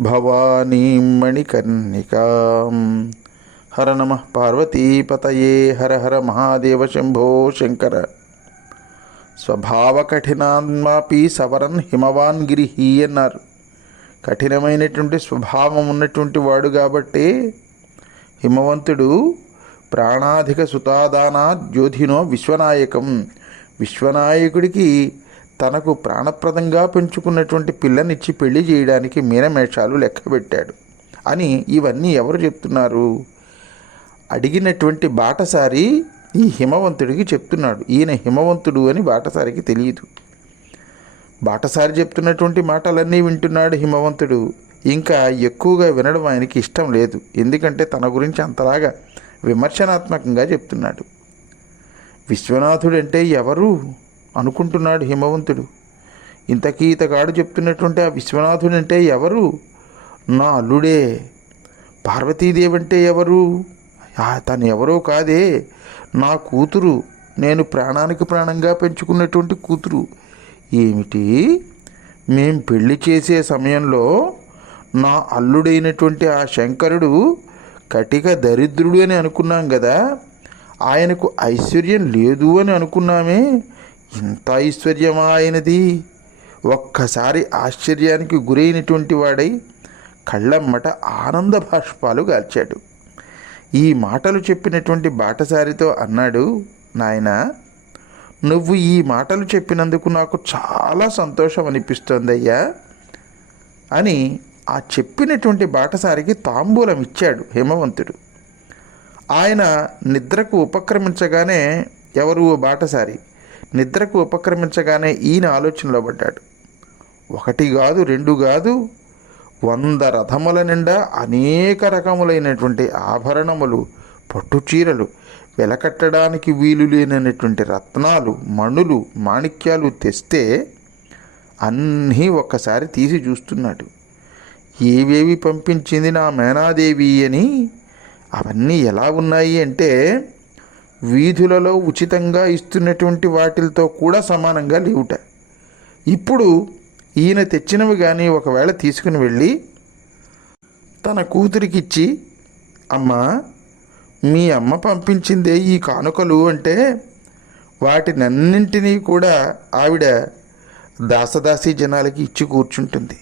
భవానీం మణికర్ణికాం హర నమ పార్వతీపతయే హర హర మహాదేవ శంభో శంకర స్వభావ కఠినాత్మాపి సవరన్ హిమవాన్ గిరి అన్నారు కఠినమైనటువంటి స్వభావం ఉన్నటువంటి వాడు కాబట్టి హిమవంతుడు ప్రాణాధిక సుతాదానా జ్యోధినో విశ్వనాయకం. విశ్వనాయకుడికి తనకు ప్రాణప్రదంగా పెంచుకున్నటువంటి పిల్లనిచ్చి పెళ్ళి చేయడానికి మీనమేషాలు లెక్కబెట్టాడు. అని ఇవన్నీ ఎవరు చెప్తున్నారు? అడిగినటువంటి బాటసారి ఈ హిమవంతుడికి చెప్తున్నాడు. ఈయన హిమవంతుడు అని బాటసారికి తెలియదు. బాటసారి చెప్తున్నటువంటి మాటలన్నీ వింటున్నాడు హిమవంతుడు. ఇంకా ఎక్కువగా వినడం ఆయనకి ఇష్టం లేదు. ఎందుకంటే తన గురించి అంతలాగా విమర్శనాత్మకంగా చెప్తున్నాడు. విశ్వనాథుడు అంటే ఎవరు? అనుకుంటున్నాడు హిమవంతుడు. ఇంతకీ ఇతగాడు చెప్తున్నటువంటి ఆ విశ్వనాథుడు అంటే ఎవరు? నా అల్లుడే. పార్వతీదేవి అంటే ఎవరు తను ఎవరో కాదే. నా కూతురు. నేను ప్రాణానికి ప్రాణంగా పెంచుకున్నటువంటి కూతురు. ఏమిటి? మేం పెళ్ళి చేసే సమయంలో నా అల్లుడైనటువంటి ఆ శంకరుడు కటిక దరిద్రుడు అని అనుకున్నాం కదా ఆయనకు ఐశ్వర్యం లేదు అని అనుకున్నామే. ఇంత ఐశ్వర్యమాయనది. ఒక్కసారి ఆశ్చర్యానికి గురైనటువంటి వాడై కళ్ళమ్మట ఆనంద భాష్పాలు గాల్చాడు. ఈ మాటలు చెప్పినటువంటి బాటసారితో అన్నాడు నాయన నువ్వు ఈ మాటలు చెప్పినందుకు నాకు చాలా సంతోషం అనిపిస్తోందయ్యా అని ఆ చెప్పినటువంటి బాటసారికి తాంబూలం ఇచ్చాడు హిమవంతుడు. ఆయన నిద్రకు ఉపక్రమించగానే ఎవరు ఓ బాటసారి? నిద్రకు ఉపక్రమించగానే ఈయన ఆలోచనలో పడ్డాడు. ఒకటి కాదు రెండు కాదు వంద రథముల నిండా అనేక రకములైనటువంటి ఆభరణములు పట్టు చీరలు వెలకట్టడానికి వీలు లేనటువంటి రత్నాలు మణులు మాణిక్యాలు తెస్తే అన్నీ ఒక్కసారి తీసి చూస్తున్నాడు. ఏవేవి పంపించింది నా మేనాదేవి అని అవన్నీ ఎలా ఉన్నాయి అంటే వీధులలో ఉచితంగా ఇస్తున్నటువంటి వాటిలతో కూడా సమానంగా లేవుట. ఇప్పుడు ఈయన తెచ్చినవి కానీ ఒకవేళ తీసుకుని వెళ్ళి తన కూతురికిచ్చి అమ్మా మీ అమ్మ పంపించిందే ఈ కానుకలు అంటే వాటినన్నింటినీ కూడా ఆవిడ దాసదాసీ జనాలకి ఇచ్చి కూర్చుంటుంది.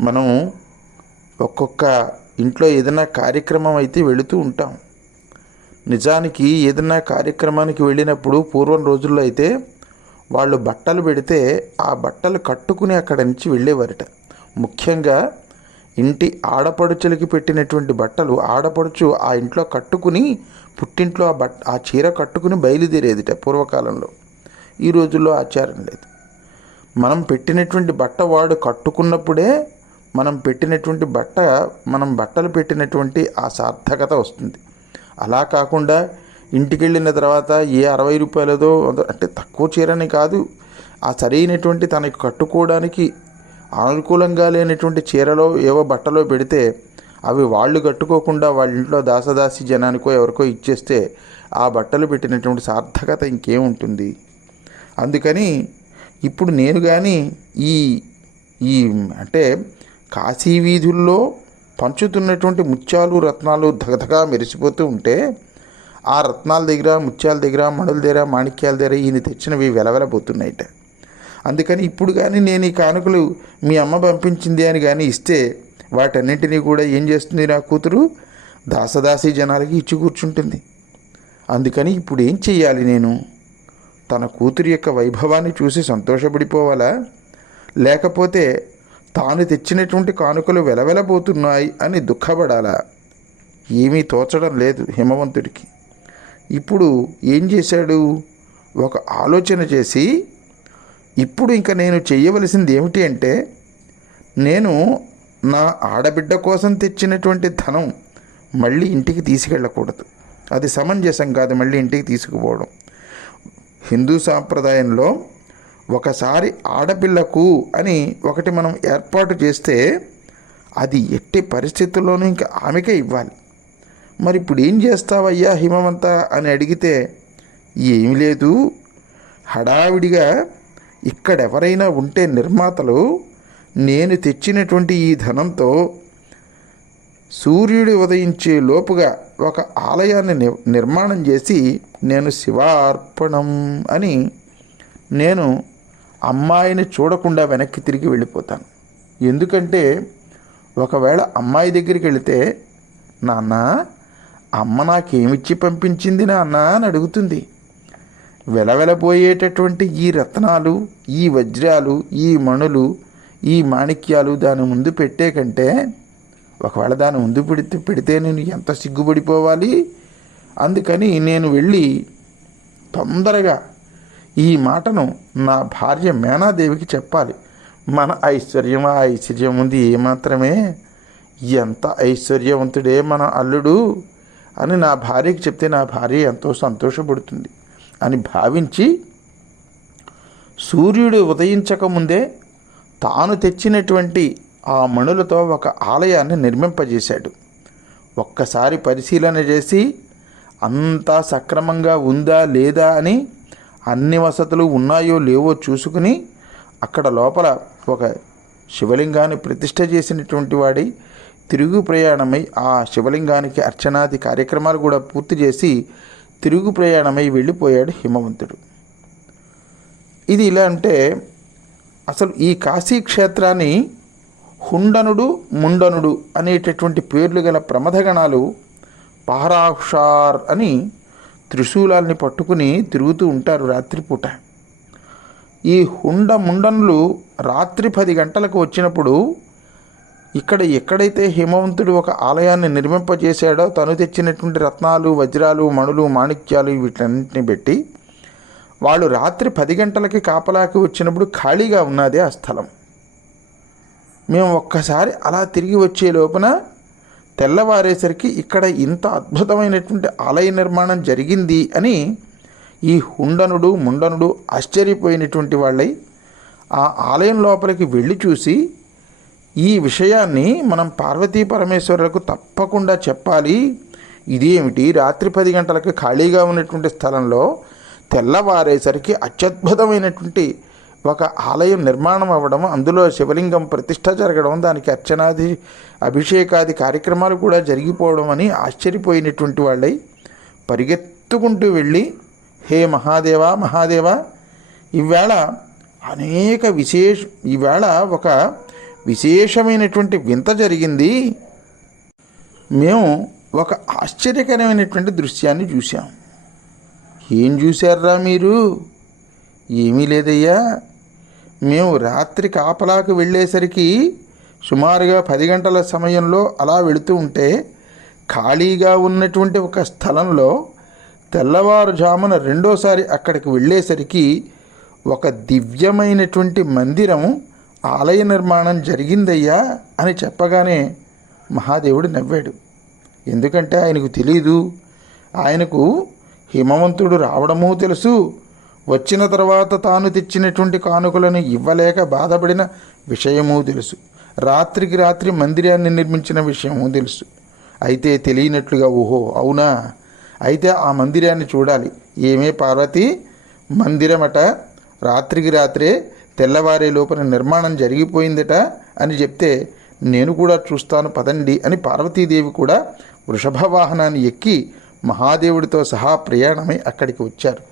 మనం ఒక్కొక్క ఇంట్లో ఏదైనా కార్యక్రమం అయితే వెళుతూ ఉంటాం. నిజానికి ఏదైనా కార్యక్రమానికి వెళ్ళినప్పుడు పూర్వం రోజుల్లో అయితే వాళ్ళు బట్టలు పెడితే ఆ బట్టలు కట్టుకుని అక్కడ నుంచి వెళ్ళేవారట. ముఖ్యంగా ఇంటి ఆడపడుచులకి పెట్టినటువంటి బట్టలు ఆడపడుచు ఆ ఇంట్లో కట్టుకుని పుట్టింట్లో ఆ బట్ట ఆ చీర కట్టుకుని బయలుదేరేదిట పూర్వకాలంలో. ఈ రోజుల్లో ఆచారం లేదు. మనం పెట్టినటువంటి బట్ట వాడు కట్టుకున్నప్పుడే మనం పెట్టినటువంటి బట్ట మనం బట్టలు పెట్టినటువంటి ఆ సార్థకత వస్తుంది. అలా కాకుండా ఇంటికి వెళ్ళిన తర్వాత ఏ అరవై రూపాయలదో అంటే తక్కువ చీరని కాదు. ఆ సరైనటువంటి తనకు కట్టుకోవడానికి అనుకూలంగా లేనటువంటి చీరలో ఏవో బట్టలో పెడితే అవి వాళ్ళు కట్టుకోకుండా వాళ్ళ ఇంట్లో దాసదాసి జనానికో ఎవరికో ఇచ్చేస్తే ఆ బట్టలు పెట్టినటువంటి సార్థకత ఇంకేముంటుంది? అందుకని ఇప్పుడు నేను కానీ ఈ ఈ అంటే కాశీ వీధుల్లో పంచుతున్నటువంటి ముత్యాలు రత్నాలు ధగధగా మెరిసిపోతూ ఉంటే ఆ రత్నాల దగ్గర ముత్యాల దగ్గర మణుల దగ్గర మాణిక్యాల దగ్గర ఈయన తెచ్చినవి వెలవెలబోతున్నాయిట. అందుకని ఇప్పుడు కానీ నేను ఈ కానుకలు మీ అమ్మ పంపించింది అని కానీ ఇస్తే వాటన్నింటినీ కూడా ఏం చేస్తుంది నా కూతురు? దాసదాసి జనాలకి ఇచ్చి కూర్చుంటుంది. అందుకని ఇప్పుడు ఏం చెయ్యాలి నేను? తన కూతురి యొక్క వైభవాన్ని చూసి సంతోషపడిపోవాలా? లేకపోతే తాను తెచ్చినటువంటి కానుకలు వెలవెలబోతున్నాయి అని దుఃఖపడాలా. ఏమీ తోచడం లేదు హిమవంతుడికి. ఇప్పుడు ఏం చేశాడు? ఒక ఆలోచన చేసి ఇప్పుడు ఇంకా నేను చేయవలసింది ఏమిటి అంటే నేను నా ఆడబిడ్డ కోసం తెచ్చినటువంటి ధనం మళ్ళీ ఇంటికి తీసుకెళ్ళకూడదు. అది సమంజసం కాదు మళ్ళీ ఇంటికి తీసుకుపోవడం. హిందూ సాంప్రదాయంలో ఒకసారి ఆడపిల్లకు అని ఒకటి మనం ఏర్పాటు చేస్తే అది ఎట్టి పరిస్థితుల్లోనూ ఇంకా ఆమెకే ఇవ్వాలి. మరి ఇప్పుడు ఏం చేస్తావయ్యా హిమవంత అని అడిగితే ఏమీ లేదు. హడావిడిగా ఇక్కడెవరైనా ఉంటే నిర్మాతలు నేను తెచ్చినటువంటి ఈ ధనంతో సూర్యుడు ఉదయించే లోపుగా ఒక ఆలయాన్ని ని- నిర్మాణం చేసి నేను శివార్పణం అని నేను అమ్మాయిని చూడకుండా వెనక్కి తిరిగి వెళ్ళిపోతాను. ఎందుకంటే ఒకవేళ అమ్మాయి దగ్గరికి వెళితే నాన్న అమ్మ నాకేమిచ్చి పంపించింది నాన్న అని అడుగుతుంది. వెలవెలబోయేటటువంటి ఈ రత్నాలు ఈ వజ్రాలు ఈ మణులు ఈ మాణిక్యాలు దాని ముందు పెట్టే కంటే ఒకవేళ దాని ముందు పెడితే పెడితే నేను ఎంత సిగ్గుపడిపోవాలి? అందుకని నేను వెళ్ళి తొందరగా ఈ మాటను నా భార్య మేనాదేవికి చెప్పాలి. మన ఐశ్వర్యం ఆ ఐశ్వర్యం ఉంది ఏమాత్రమే? ఎంత ఐశ్వర్యవంతుడే మన అల్లుడు అని నా భార్యకి చెప్తే నా భార్య ఎంతో సంతోషపడుతుంది. అని భావించి సూర్యుడు ఉదయించకముందే తాను తెచ్చినటువంటి ఆ మణులతో ఒక ఆలయాన్ని నిర్మింపజేశాడు. ఒక్కసారి పరిశీలన చేసి అంతా సక్రమంగా ఉందా లేదా అని అన్ని వసతులు ఉన్నాయో లేవో చూసుకుని అక్కడ లోపల ఒక శివలింగాన్ని ప్రతిష్ట చేసినటువంటి వాడి తిరుగు ప్రయాణమై ఆ శివలింగానికి అర్చనాది కార్యక్రమాలు కూడా పూర్తి చేసి తిరుగు ప్రయాణమై వెళ్ళిపోయాడు హిమవంతుడు. ఇది ఇలా అంటే అసలు ఈ కాశీ క్షేత్రాన్ని హుండనుడు ముండనుడు అనేటటువంటి పేర్లు గల ప్రమథగణాలు పహరాక్షార్ అని త్రిశూలాల్ని పట్టుకుని తిరుగుతూ ఉంటారు రాత్రిపూట. ఈ హుండ ముండనులు రాత్రి పది గంటలకు వచ్చినప్పుడు ఇక్కడ ఎక్కడైతే హిమవంతుడు ఒక ఆలయాన్ని నిర్మింపజేశాడో తను తెచ్చినటువంటి రత్నాలు వజ్రాలు మణులు మాణిక్యాలు వీటన్నింటిని పెట్టి వాళ్ళు రాత్రి పది గంటలకి కాపలాకి వచ్చినప్పుడు ఖాళీగా ఉన్నది ఆ స్థలం. మేము ఒక్కసారి అలా తిరిగి వచ్చే లోపల తెల్లవారేసరికి ఇక్కడ ఇంత అద్భుతమైనటువంటి ఆలయ నిర్మాణం జరిగింది అని ఈ హుండనుడు ముండనుడు ఆశ్చర్యపోయినటువంటి వాళ్ళై ఆ ఆలయం లోపలికి వెళ్ళి చూసి ఈ విషయాన్ని మనం పార్వతీ పరమేశ్వరులకు తప్పకుండా చెప్పాలి. ఇదేమిటి? రాత్రి పది గంటలకు ఖాళీగా ఉన్నటువంటి స్థలంలో తెల్లవారేసరికి అత్యద్భుతమైనటువంటి ఒక ఆలయం నిర్మాణం అవ్వడం అందులో శివలింగం ప్రతిష్ట జరగడం దానికి అర్చనాది అభిషేకాది కార్యక్రమాలు కూడా జరిగిపోవడం అని ఆశ్చర్యపోయినటువంటి వాళ్ళై పరిగెత్తుకుంటూ వెళ్ళి హే మహాదేవా మహాదేవా ఈవేళ అనేక విశేష ఈవేళ ఒక విశేషమైనటువంటి వింత జరిగింది. మేము ఒక ఆశ్చర్యకరమైనటువంటి దృశ్యాన్ని చూసాం ఏం చూశారా మీరు? ఏమీ లేదయ్యా. మేము రాత్రి కాపలాకు వెళ్ళేసరికి సుమారుగా పది గంటల సమయంలో అలా వెళుతూ ఉంటే ఖాళీగా ఉన్నటువంటి ఒక స్థలంలో తెల్లవారుజామున రెండోసారి అక్కడికి వెళ్ళేసరికి ఒక దివ్యమైనటువంటి మందిరం ఆలయ నిర్మాణం జరిగిందయ్యా అని చెప్పగానే మహాదేవుడు నవ్వాడు. ఎందుకంటే ఆయనకు తెలీదు. ఆయనకు హిమవంతుడు రావడమూ తెలుసు. వచ్చిన తర్వాత తాను తెచ్చినటువంటి కానుకలను ఇవ్వలేక బాధపడిన విషయమూ తెలుసు. రాత్రికి రాత్రి మందిరాన్ని నిర్మించిన విషయమూ తెలుసు. అయితే తెలియనట్లుగా ఓహో అవునా? అయితే ఆ మందిరాన్ని చూడాలి. ఏమే పార్వతి? మందిరమట రాత్రికి రాత్రే తెల్లవారే లోపల నిర్మాణం జరిగిపోయిందట అని చెప్తే నేను కూడా చూస్తాను పదండి అని పార్వతీదేవి కూడా వృషభ వాహనాన్ని ఎక్కి మహాదేవుడితో సహా ప్రయాణమై అక్కడికి వచ్చారు.